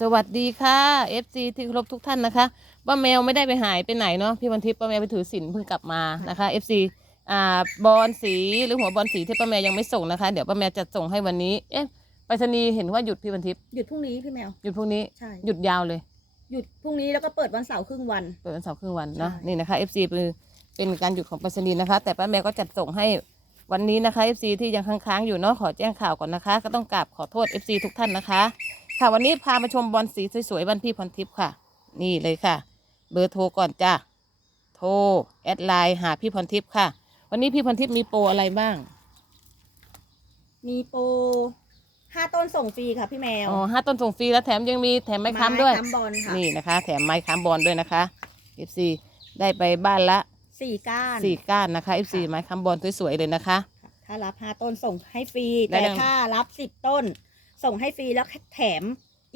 สวัสดีค่ะ FC ที่เคารพทุกท่านนะคะป้าแมวไม่ได้ไปหายไปไหนเนาะพี่วันทิพย์ป้าแมวไปถือศีลเพิ่งกลับมานะคะ FC อ่าบอลสีหรือหัวบอลสีที่ป้าแมวยังไม่ส่งนะคะ เดี๋ยวป้าแมวจะส่งให้วันนี้ เอ๊ะไปรษณีย์เห็นว่าหยุดพี่วันทิพย์หยุดพรุ่งนี้พี่แมว หยุดพรุ่งนี้ ใช่ หยุดยาวเลย หยุดพรุ่งนี้แล้วก็เปิดวันเสาร์ครึ่งวัน เปิดวันเสาร์ครึ่งวันเนาะใช่ นี่นะคะ FC เป็นเป็นการหยุดของไปรษณีย์นะคะ แต่ป้าแมวก็จัดส่งให้วันนี้นะคะ FC ที่ยังค้างๆอยู่เนาะขอแจ้งข่าวก่อนนะคะ ก็ต้องกราบขอโทษ FC ทุกท่านนะคะ ค่ะวันนี้พามาชมบอลสีสวยๆบ้านพี่พรทิพย์ค่ะ นี่เลยค่ะ เบอร์โทรก่อนจ้ะโทรแอดไลน์หาพี่พรทิพย์ค่ะ วันนี้พี่พรทิพย์มีโปรอะไรบ้าง มีโปรห้าต้นส่งฟรีค่ะพี่แมวอ๋อห้าต้นส่งฟรีแล้วแถมยังมีแถมไม้ค้ำด้วย ไม้ค้ำบอลค่ะนี่นะคะ แถมไม้ค้ำบอลด้วยนะคะ FC ได้ไปบ้านละสี่ก้านสี่ก้านนะคะ FC ค่ะไม้ค้ำบอลสวยๆเลยนะคะค่ะถ้ารับห้าต้นส่งให้ฟรี ได้แต่ยัง ถ้ารับสิบต้น ส่งให้ฟรีแล้วแถม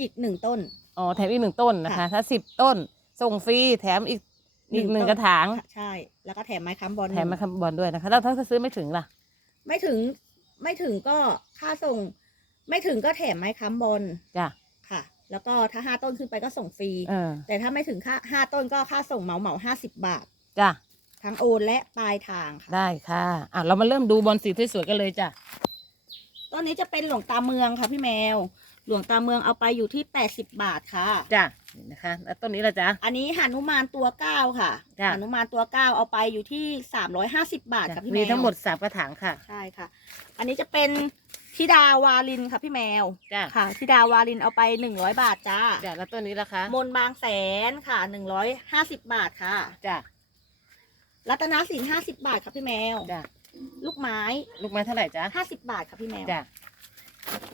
อีกหนึ่งต้น อ๋อแถมอีกหนึ่งต้นนะคะ ค่ะ ถ้าสิบต้น ส่งฟรีแถมอีกอีกหนึ่งกระถาง ค่ะใช่ แล้วก็แถมไม้ค้ำบอลแถมไม้ค้ำบอลด้วยนะคะแล้วถ้าซื้อไม่ถึงล่ะ ไม่ถึงไม่ถึงก็ค่าส่ง ไม่ถึงก็แถมไม้ค้ำบอลจ้ะ ค่ะ แล้วก็ถ้าห้าต้นขึ้นไปก็ส่งฟรี เออ แต่ถ้าไม่ถึงค่าห้าต้นก็ค่าส่งเหมาเหมาห้าสิบบาท จ้ะ ทั้งโอนและปลายทางค่ะ ได้ค่ะ อะ เรามาเริ่มดูบอลสีสวยๆกันเลยจ้ะ ต้นนี้จะเป็นหลวงตาเมืองค่ะพี่แมว หลวงตาเมืองเอาไปอยู่ที่แปดสิบบาทค่ะ จ้ะนี่นะคะ แล้วต้นนี้ละจ๊ะ อันนี้หานุมานตัวเก้าค่ะจ้ะ หานุมานตัวเก้าเอาไปอยู่ที่สามร้อยห้าสิบบาทค่ะพี่แมวมีทั้งหมดสามกระถางค่ะ ใช่ค่ะ อันนี้จะเป็นธิดาวาลินค่ะพี่แมว จ้ะ ค่ะธิดาวาลินเอาไปหนึ่งร้อยบาทจ้า จ้ะ แล้วต้นนี้ละคะ มนบางแสนค่ะหนึ่งร้อยห้าสิบบาทค่ะ จ้ะ รัตนสินห้าสิบบาทค่ะพี่แมว จ้ะ ลูกไม้ลูกไม้เท่าไหร่จ๊ะห้าสิบบาทค่ะพี่แมวจ้ะ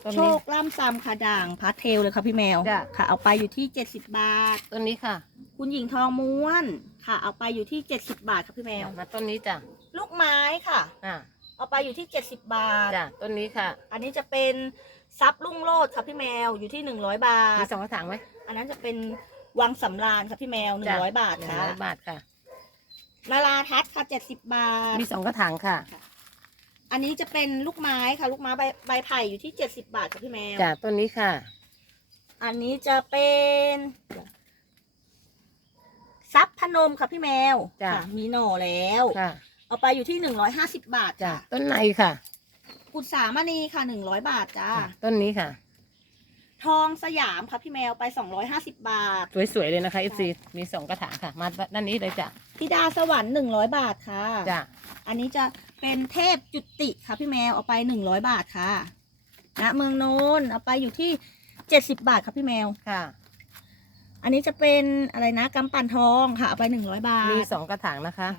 ต้นโชนี้ คล่ำซำค่ะด่างพาสเทลเลยค่ะพี่แมวจ้ะ ค่ะ เอาไปอยู่ที่เจ็ดสิบบาท ต้นนี้ค่ะคุณหญิงทองม้วนค่ะ เอาไปอยู่ที่เจ็ดสิบบาทค่ะพี่แมว มาต้นนี้จ้ะลูกไม้ค่ะ อะเอาไปอยู่ที่เจ็ดสิบบาท จ้ะต้นนี้ค่ะอันนี้จะเป็นซับลุ่งโลดค่ะพี่แมวอยู่ที่หนึ่งร้อยบามีท สองกระถางไหม อันนั้นจะเป็นวังสำราญค่ะพี่แมวหนึ่งร้อยบาทหนึ่งค่ะ ร้อยบาทค่ะ นาราทัศน์ค่ะเจ็ดสิบบาท มีสองกระถางค่ะอันนี้จะเป็นลูกไม้ค่ะ ลูกไม้ใบใบไผ่อยู่ที่เจ็ดสิบบาทค่ะพี่แมวจ้ะต้นนี้ค่ะ อันนี้จะเป็นซับพนมค่ะพี่แมวจ้ะ ค่ะมีหน่อแล้ว ค่ะเอาไปอยู่ที่หนึ่งร้อยห้าสิบบาทจ้ะจ้ะต้นในค่ะ กุศามณีค่ะหนึ่งร้อยบาทจ้าจ้ะต้นนี้ค่ะ ทองสยามค่ะพี่แมวไปสองร้อยห้าสิบบาท สวยๆเลยนะคะ FC มีสองกระถางค่ะ มาด้านนี้เลยจ้ะธิดาสวรรค์หนึ่งร้อยบาทค่ะ จ้ะอันนี้จะเป็นเทพจุติค่ะพี่แมวเอาไปหนึ่งร้อยบาทค่ะณเมืองโน้นเอาไปอยู่ที่เจ็ดสิบบาทค่ะพี่แมว ค่ะ อันนี้จะเป็นอะไรนะกำปั่นทองค่ะเอาไปหนึ่งร้อยบาท มีสองกระถางนะคะ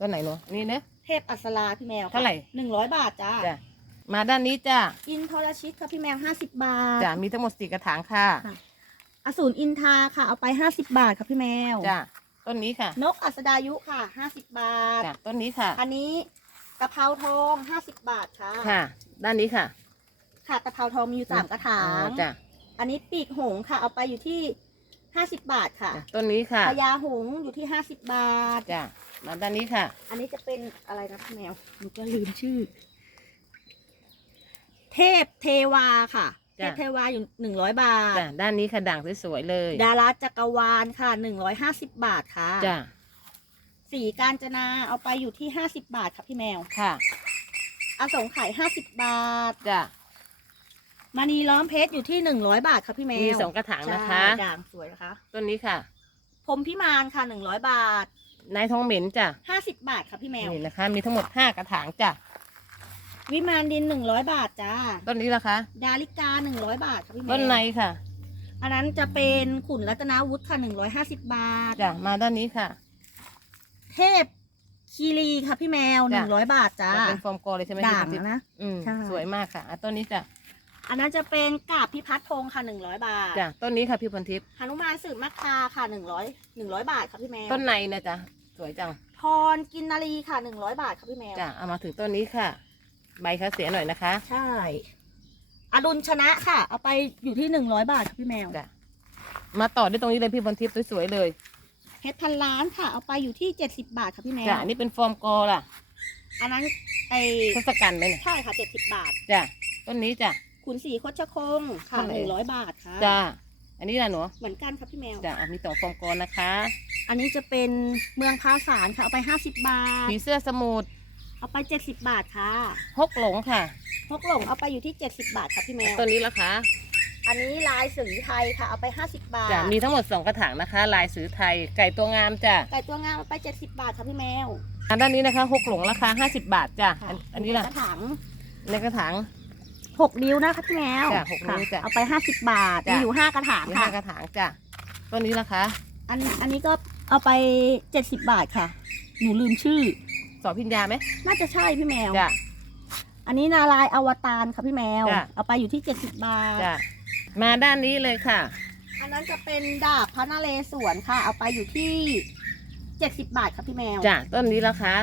ต้นไหนหนูนี่เนอะเทพอัศราพี่แมวค่ะเท่าไหร่หนึ่งร้อยบาทจ้า จ้ะ มาด้านนี้จ้ะอินทรชิตค่ะพี่แมวห้าสิบบาทจ้ะมีทั้งหมดสี่กระถางค่ะค่ะ อสูรอินทาค่ะเอาไปห้าสิบบาทค่ะพี่แมวจ้ะต้นนี้ค่ะ นกอัสดายุค่ะห้าสิบบาทจ้ะต้นนี้ค่ะ อันนี้กะเพราทองห้าสิบบาทค่ะ ค่ะ ด้านนี้ค่ะ ค่ะกะเพราทองมีอยู่สามกระถาอ๋งอจ้ะอันนี้ปีกหงส์ค่ะ เอาไปอยู่ที่ห้าสิบบาทค่ะจ้ะต้นนี้ค่ะพญาหงส์อยู่ที่ห้าสิบบาทจ้ะมาด้านนี้ค่ะ อันนี้จะเป็นอะไรนะพี่แมวหนูก็ลืมชื่อ เทพเทวาค่ะ เทจ้ะ พเทวาอยู่หนึ่งร้อยบาท จ้ะด้านนี้ค่ะด่างสวยๆเลยดาราจักรวาลค่ะหนึ่งร้อยห้าสิบบาทค่ะ จ้ะสีกาญจนาเอาไปอยู่ที่ห้าสิบบาทค่ะพี่แมวค่ะอสงไข่ห้าสิบบาทจ้ะมณีล้อมเพชรอยู่ที่หนึ่งร้อยบาทค่ะพี่แมวมีสองกระถางนะคะ ใช่ด่างสวยนะคะต้นนี้ค่ะ พรหมพิมานค่ะหนึ่งร้อยบาทนายทองเหม็นจ้ะห้าสิบบาทค่ะพี่แมว นี่นะคะ มีทั้งหมดห้ากระถางจ้ะ วิมานดินหนึ่งร้อยบาทจ้า ต้นนี้ละคะ ดาริกาหนึ่งร้อยบาทค่ะพี่แมวต้นในค่ะอันนั้นจะเป็นขุนรัตนาวุฒิค่ะหนึ่งร้อยห้าสิบบาท จ้ะมาด้านนี้ค่ะ เทพคีรีค่ะพี่แมวหจ้ะนึ่งร้อยบาทจ้า จะเป็นฟอร์มโกเลยใช่ไหมด่างพี่นะนะ อืมใช่ สวยมากค่ะอะต้นนี้จ้ะอันนั้นจะเป็นกาบพิพัฒน์พงศ์ค่ะหนึ่งร้อยบาทจ้ะต้นนี้ค่ะพี่พรทิพย์หนุมานสืบมักคาค่ะหนึ่งร้อยหนึ่งร้อยบาทค่ะพี่แมวต้นในนะจ๊ะสวยจังพรกินนารีค่ะหนึ่งร้อยบาทค่ะพี่แมว จ้ะเอามาถึงต้นนี้ค่ะ ใบเขาเสียหน่อยนะคะ ใช่ อดุลชนะค่ะ เอาไปอยู่ที่หนึ่งร้อยบาทค่ะพี่แมวจ้ะ มาต่อได้ตรงนี้เลยพี่พรทิพย์สวยๆเลยเพชรพันล้านค่ะ เอาไปอยู่ที่เจ็ดสิบบาทค่ะพี่แมวจ้ะอันนี้เป็นฟอร์มโกล่ะอันนั้นไอทศกัณฐ์เลยเนี่ยใช่ค่ะเจ็ดสิบบาท จ้ะต้นนี้จ้ะคขุนศรีโคชคงค่ะเท่าไหร่ หนึ่งร้อยบาทค่ะ จ้าอันนี้นะหนูเหมือนกันครับพี่แมว จ้าอะมีสองฟองกรนะคะอันนี้จะเป็นเมืองพาสารค่ะเอาไปห้าสิบบาท ผีเสื้อสมุทร เอาไปเจ็ดสิบบาทค่ะฮกหลงค่ะ พกหลงเอาไปอยู่ที่เจ็ดสิบบาทครับพี่แมว ตัวนี้ละคะอันนี้ลายสีไทยค่ะ เอาไปห้าสิบบาทจ้ะมีทั้งหมดสองกระถางนะคะ ลายสือไทยไก่ตัวงามจ้ะไก่ตัวงามเอาไปเจ็ดสิบบาทครับพี่แมวอันด้านนี้นะคะฮกหลงราคาห้าสิบบาทจ้ะค่ะอันอันนี้ล่ะกระถางในกระถาง หกนิ้วนะคะพี่แมวจ้ะหกนิ้วค่ะจ้ะเอาไปห้าสิบบาทจ้ะมีอยู่ห้ากระถางมีค่ะ ห้ากระถางจ้ะตัวนี้ละคะอันอันนี้ก็เอาไปเจ็ดสิบบาทค่ะ หนูลืมชื่อ สอพิญญาไหมน่าจะใช่พี่แมว จ้ะ อันนี้นารายณ์อวตารค่ะพี่แมว จ้ะ เอาไปอยู่ที่เจ็ดสิบบาท จ้ะมาด้านนี้เลยค่ะ อันนั้นจะเป็นดาบพระนเรศวรค่ะ เอาไปอยู่ที่เจ็ดสิบบาทค่ะพี่แมวจ้ะต้นนี้ละคะ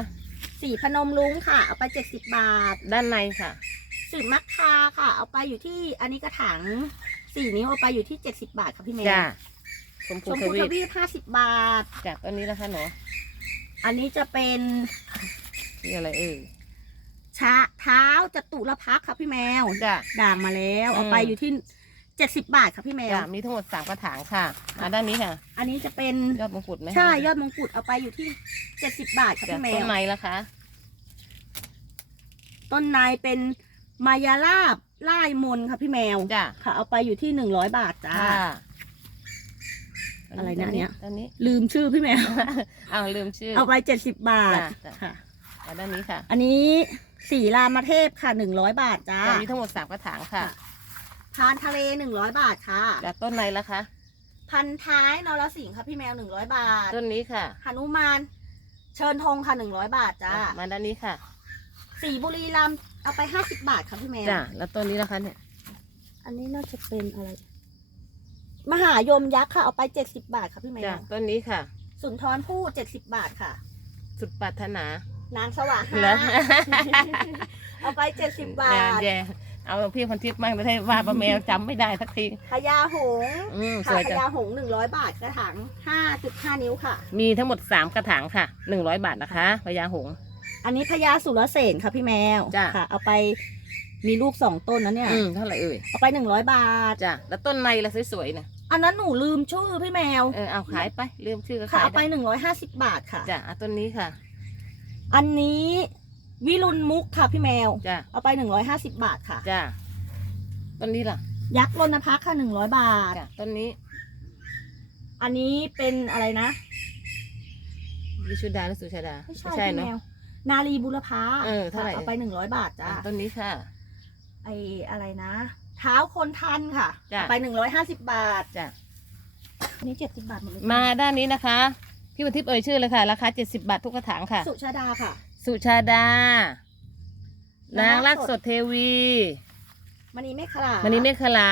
สีพนมลุงค่ะ เอาไปเจ็ดสิบบาทด้านในค่ะสืบมักคาค่ะ เอาไปอยู่ที่อันนี้กระถางสี่นิ้วเอาไปอยู่ที่เจ็ดสิบบาทค่ะพี่แมวจ้ะชมพูชมทพูวีทปวีปห้าสิบบาท จ้ะต้นนี้ละคะหนูอันนี้จะเป็น นี่อะไรเอ่ยชาเท้าจตุรพักษ์ค่ะพี่แมว จ้ะ ด่างมาแล้วเอาไปอืม อยู่ที่เจ็ดสิบบาทค่ะพี่แมว จ้ะมีทั้งหมดสามกระถางค่ะมาด้านนี้ค่ะ อันนี้จะเป็นยอดมงกุฎไหมใช่ยอดมงกุฎเอาไปอยู่ที่เจ็ดสิบบาทค่ะจ้ะพี่แมต้นวในละคะ ต้นนายเป็นมายาลาบไล่มนค่ะพี่แมว จ้ะค่ะ เอาไปอยู่ที่หนึ่งร้อยบาทจ้าค่ะอะไรนะเนี่ยด้านนี้ ลืมชื่อพี่แมว อ้าวลืมชื่อ เอาไปเจ็ดสิบบาทจ้ะจ้ะ ค่ะ อะด้านนี้ค่ะ อันนี้สีรามเทพค่ะหนึ่งร้อยบาทจ้าจะมีทั้งหมดสามกระถางค่ะพานทะเลหนึ่งร้อยบาทค่ะจากต้นในละคะ พันท้ายนรสิงห์ค่ะพี่แมวหนึ่งร้อยบาท ต้นนี้ค่ะหนุมานเชิญธงค่ะหนึ่งร้อยบาทจ้าอะมาด้านนี้ค่ะ สีบุรีรัมย์เอาไปห้าสิบบาทค่ะพี่แมวจ้ะแล้วต้นนี้ละคะเนี่ย อันนี้น่าจะเป็นอะไร มหายมยักษ์ค่ะเอาไปเจ็ดสิบบาทค่ะพี่แมจ้ะวต้นนี้ค่ะ สุนทรภู่เจ็ดสิบบาทค่ะ สุดปรารถนา นางสว่างเหรอ เอาไปเจ็ดสิบบาทแย่ๆเอาพี่คนทิพย์มั่งไม่ได้ว่าป้าแมวจำไม่ได้สักทีพญาหงส์อืมสค่ะวยพจ้ะญาหงหนึ่งร้อยบาทกระถางห้าจุดห้านิ้วค่ะ มีทั้งหมดสามกระถางค่ะหนึ่งร้อยบาทนะคะพญาหงส์ อันนี้พญาสุรเสนค่ะพี่แมวจ้ะ ค่ะ เอาไปมีลูกสองต้นนะเนี่ย อืมเท่าไหร่เอ่ยเอาไปหนึ่งร้อยบาท จ้ะแล้วต้นในละสวยๆนะอันนั้นหนูลืมชื่อพี่แมว เออเอาขายไปลืมชื่อก็ค่ะขายเอาไปได้หนึ่งร้อยห้าสิบบาทค่ะ จ้ะเอาต้นนี้ค่ะ อันนี้วิรุณมุกค่ะพี่แมว จ้ะเอาไปหนึ่งร้อยห้าสิบบาทค่ะ จ้ะต้นนี้ล่ะยักษ์รณพักษ์ค่ะหนึ่งร้อยบาท จ้ะต้นนี้อันนี้เป็นอะไรนะ วิชุดาหรือสุชาดาไม่ใช่พี่เนอะแมว นาลีบุรพาเออเท่าไหร่ ค่ะเอาไปหนึ่งร้อยบาทจ้าอะต้นนี้ค่ะ ไออะไรนะ เท้าคนทันค่ะจ้ะ เอาไปหนึ่งร้อยห้าสิบบาทจ้ะ อันนี้เจ็ดสิบบาทหมดเลยมาด้านนี้นะคะ พี่วันทิพย์เอ่ยชื่อเลยค่ะ ราคา70บาททุกกระถางค่ะ สุชาดาค่ะ สุชาดา นางรักสดเทวีมณีเมฆขลามันนี้เมฆขลา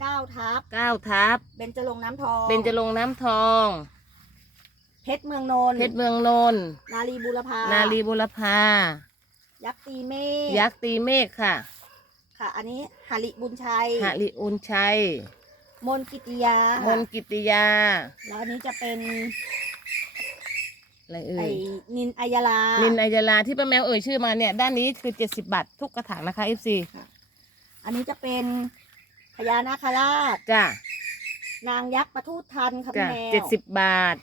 เก้าทับเก้าทับเบญจรงค์น้ำทองเบญจรงค์น้ำทอง เพชรเมืองนนท์เพชรเมืองนนท์นาลีบุรพานาลีบุรพายักษ์ตีเมฆยักษ์ตีเมฆค่ะ ค่ะ อันนี้หาริบุญชัยหริอุนชัย มนกิติยามนกิติยา แล้วอันนี้จะเป็น อะไรเอ่ไอ้ยนินอายาลานินอัยลาที่ป้าแมวเอ่ยชื่อมาเนี่ย ด้านนี้คือ 70 บาททุกกระถางนะคะ FC อันนี้จะเป็นพญานาคราช จ้ะนางยักษ์ประทูตทันค่ะจ้ะพี่แมวเจ็ดสิบบาท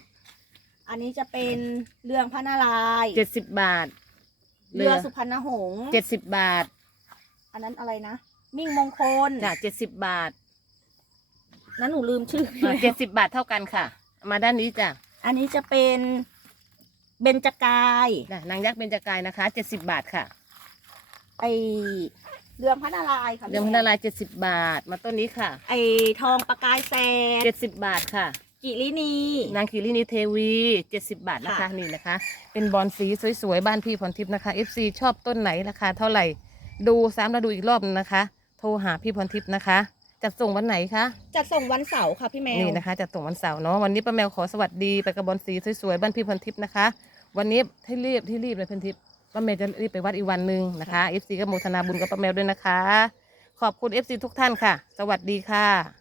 อันนี้จะเป็นเรื่องพระนารายณ์เจ็ดสิบบาทเรือสุพรรณหงษ์เจ็ดสิบบาทอันนั้นอะไรนะ มิ่งมงคลจ้ะเจ็ดสิบบาทนั้นหนูลืมชื่อ เจ็ดสิบบาทเท่ากันค่ะ มาด้านนี้จ้ะอันนี้จะเป็น เบญจกายจ้ะนางยักษ์เบญจกายนะคะเจ็ดสิบบาทค่ะ ไอเรื่องพระนารายณ์ค่ะเรืองพนารายเจ็ดสิบบาท มาต้นนี้ค่ะ ไอทองประกายแสเจ็ดสิบบาทค่ะ กิรินี นางคิรินีเทวีเจ็ดสิบบาทนะคะ ค่ะ นี่นะคะ เป็นบอลสีสวยๆ บ้านพี่พรทิพย์นะคะ FC ชอบต้นไหนราคาเท่าไหร่ ดูซ้ำแล้วดูอีกรอบนึงนะคะ โทรหาพี่พรทิพย์นะคะ จัดส่งวันไหนคะจะส่งวันเสาร์ค่ะพี่แมว นี่นะคะจัดส่งวันเสาร์เนาะวันนี้ป้าแมวขอสวัสดีไปกับบอลสีสวยๆบ้านพี่พรทิพย์นะคะ วันนี้ที่รีบที่รีบเลยพันทิพย์ป้าแมวจะรีบไปวัดอีกวันหนึ่งนะคะ FC ก็โมทนาบุญกับป้าแมวด้วยนะคะ ขอบคุณ FC ทุกท่านค่ะ สวัสดีค่ะ